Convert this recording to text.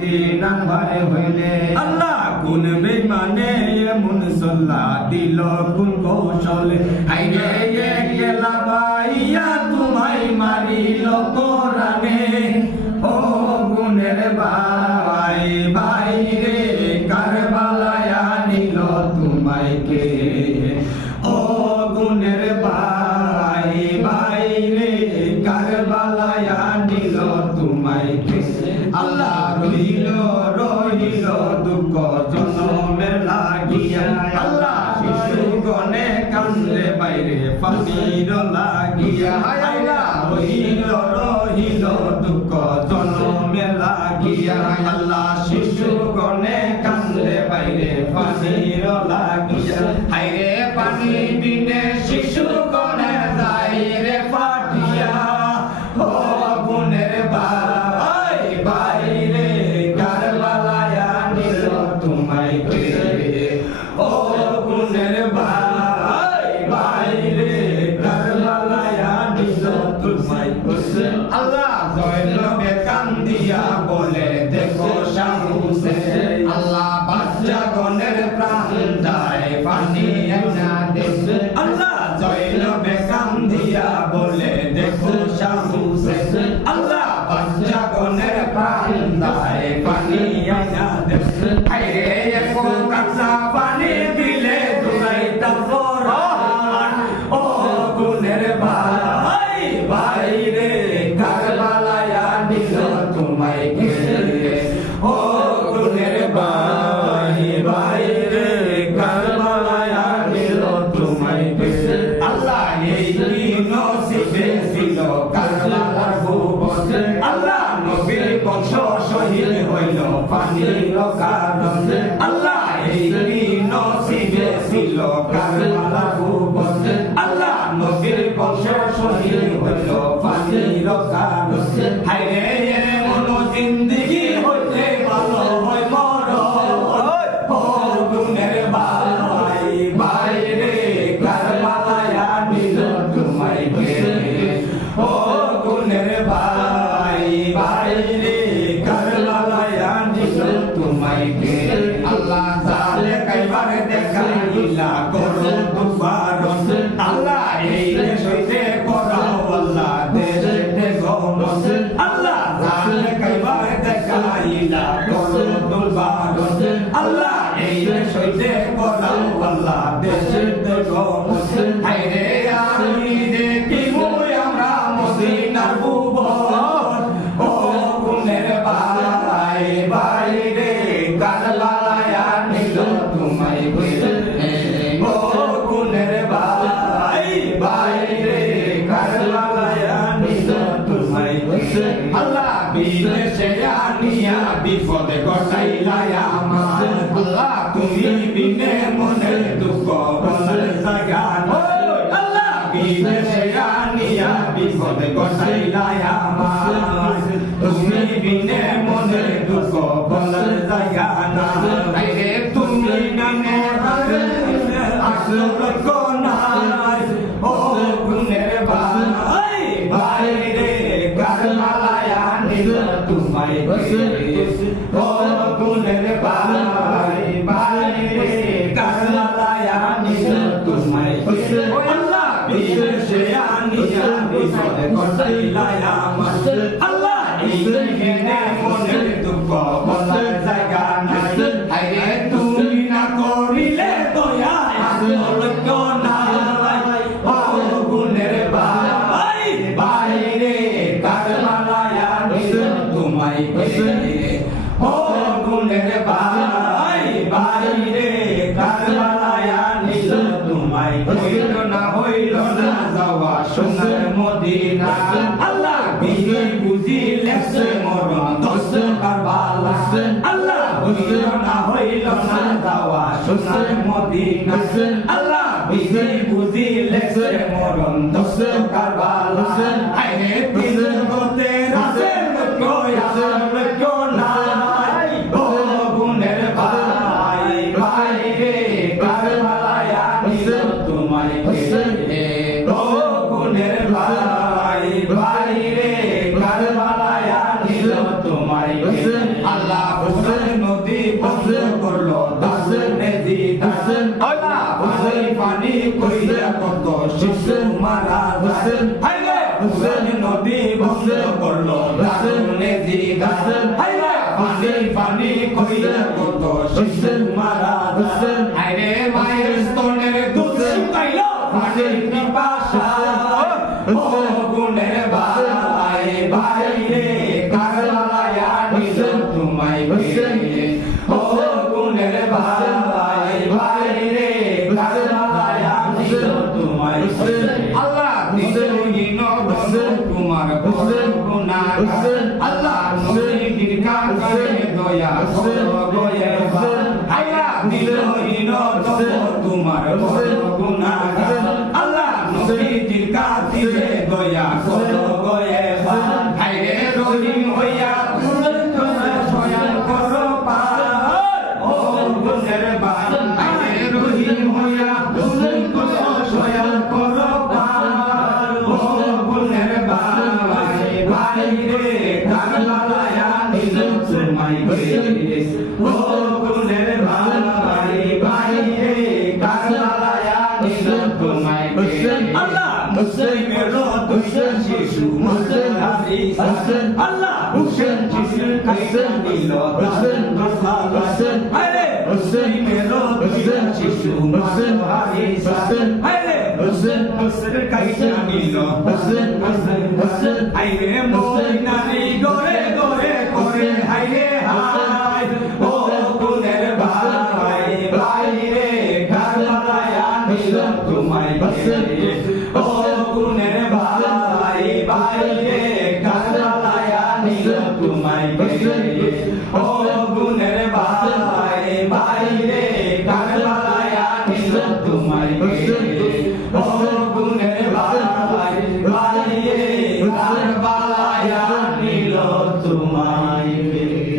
দিনান ভাই হইলে আল্লাহ কোন বেমানে এমন সল্লা দিল কোন কৌশলে হাইরে গেলা বাইয়া তোমায় মারিল কোরআনে ও গুণের ভাই ভাই রে কারবালায় নিল তোমায় কে ও গুণের ভাই ভাই রে কারবালায় নিল তোমায় কে আল্লাহ রহিল রহিল দুঃখ জনমের লাগিয়া আল্লাহ শিশু গনে কান্দে বাইরে পানির লাগিয়া আল্লাহ রহিল রহিল দুঃখ জনমের লাগিয়া আল্লাহ শিশু গনে কান্দে বাইরে পানির লাগিয়া হায়রে পানি বিনে শিশু গনে যায় রে পাটিয়া ও গুণের ভাই বাইরে কারবালায় নিল তোমায় কে ও গুণের ভাই বাইরে কারবালায় নিল তোমায় কে আল্লাহ জয়নবে কান্দিয়া বলে দেখো শামসে আল্লাহ বাচ্চা গণের প্রাণ যায় পানি না দেশে আল্লাহ জয়নবে কান্দিয়া বলে দেখো শামসে আল্লাহ বাচ্চা গণের প্রাণ যায় পানি না দেশে আইরে একো কাঁচা পানি দিলে দুরাইতা ফরান ও গুণের ভাই বাইরে কারবালায় নিল তোমায় কে ও গুণের ভাই বাইরে কারবালায় নিল তোমায় কে আল্লাহ এই নসিবে ছিল কারবালার ভুবন আল্লাহ নবীর বংশ শহীদ হইল পানির কারণ আল্লাহ এই নসিবে ছিল কারবালার ভুবন আল্লাহ নবীর বংশ শহীদ হইল পানির কারণ হায়রে এমন জিন্দেগি হইতে ভালো হয় মরণ ও গুণের ভাই বাইরে কারবালায় নিল তোমায় কে ও গুণের ভাই বাইরে কারবালায় নিল তোমায় কে আল্লাহ জালে কাইবার দেখাইলা করো দুবারন আল্লাহ এই দেশ হইতে করাও আল্লাহ দেশে গমন আল্লাহ জালে কাইবার দেখাইলা করো দুবারন আল্লাহ এই দেশ হইতে করাও আল্লাহ দেশে গমন হায়রে আমি দেখিবো আমরা মদিনার ভুবন ও গুণের ভাই বাইরে কারবালায় নিল তোমায় কে ও গুণের ভাই বাইরে কারবালায় নিল তোমায় কে আল্লাহ বিদেশে আনিয়া বিপদে ঘটাইলা আমার আল্লাহ তুমি বিনে মনের দুঃখ বলার জায়গা আল্লাহ বিদেশে আনিয়া বিপদে ঘটাইলা আমার তুমি বিনে মনের দুঃখ বলার জায়গা না আরে তুমি বিনে আসল কোনায় ও গুণের ভাই বাইরে কারবালায় নিল তোমায় কে ও গুণের ভাই বাইরে কারবালায় নিল তোমায় কে আল্লাহ বিদেশে আনিয়া বিপদে ঘটাইলা আমার আল্লাহ এই দিনে মনের দুঃখ বলার জায়গা নাই আরে তুমি না করিলে দয়া আসল কোনায় ও গুণের ভাই বাইরে কারবালায় নিল তোমায় কে ও গুণের ভাই বাইরে কারবালায় নিল তোমায় হইল না যাওয়া সোনার মদিনা আল্লাহ বিহি বুঝিলে মরণ দোষ কারবালা আল্লাহ হইল না যাওয়া সোনার মদিনা আল্লাহ বিহি বুঝিলে মরণ দোষ কারবালা আইরে তিন গতে রাসেল কই আসল কোনায় ও গুণের ভাই বাইরে কারবালায় নিল তোমায় কে ও গুণের ভাই বাইরে কারবালায় নিল তোমায় কে আল্লাহ পানি পানি কইরা কত শিশু মারা যায় আরে মায়ের স্তনের দুধ শুকাইল পানির পিপাসা ও গুণের ভাই ভাই রে কারবালায় নিল তোমায় পেয়ে ও গুণের ভাই ভাই রে কারবালায় নিল তোমায় পেয়ে আল্লাহ দিলহীন তোমার গুনাহ আল্লাহ নবীর কাছে দয়া করো গয়ে আল্লাহ দিলহীন তোমার গুনাহ আল্লাহ নবীর কাছে দয়া করো গয়ে হায়রে রহিম হইয়া তুমি সয়াল করো পার ও গুণের ভাই হায়রে রহিম হইয়া তুমি সয়াল করো পার ও গুণের ভাই ভাই রে কারবালায় নিল তোমায় পেয়ে ও গুণের ভাই ভাই রে কারবালায় নিল তোমায় পেয়ে আল্লাহ মুসলিমের দুইটা শিশু মুসলিম আল্লাহ হুসেন শিশুর কাছে নিল হুসেন হুসেন আরে মুসলিমের দুইটা শিশু মুসলিম হুসেন আরে হুসেন হুসেনের কাছে নিল হুসেন হুসেন আইরে মোই নারী গরে গরে করে হাইরে হাই ও গুণের ভাই ভাই রে কারবালায় নিল তোমায় পেয়ে ও গুণের ভাই ভাই রে কারবালায় নিল তোমায় পেয়ে ও গুণের ভাই ভাই রে কারবালায় নিল তোমায় পেয়ে ও গুণের ভাই ভাই রে কারবালায় নিল তোমায় পেয়ে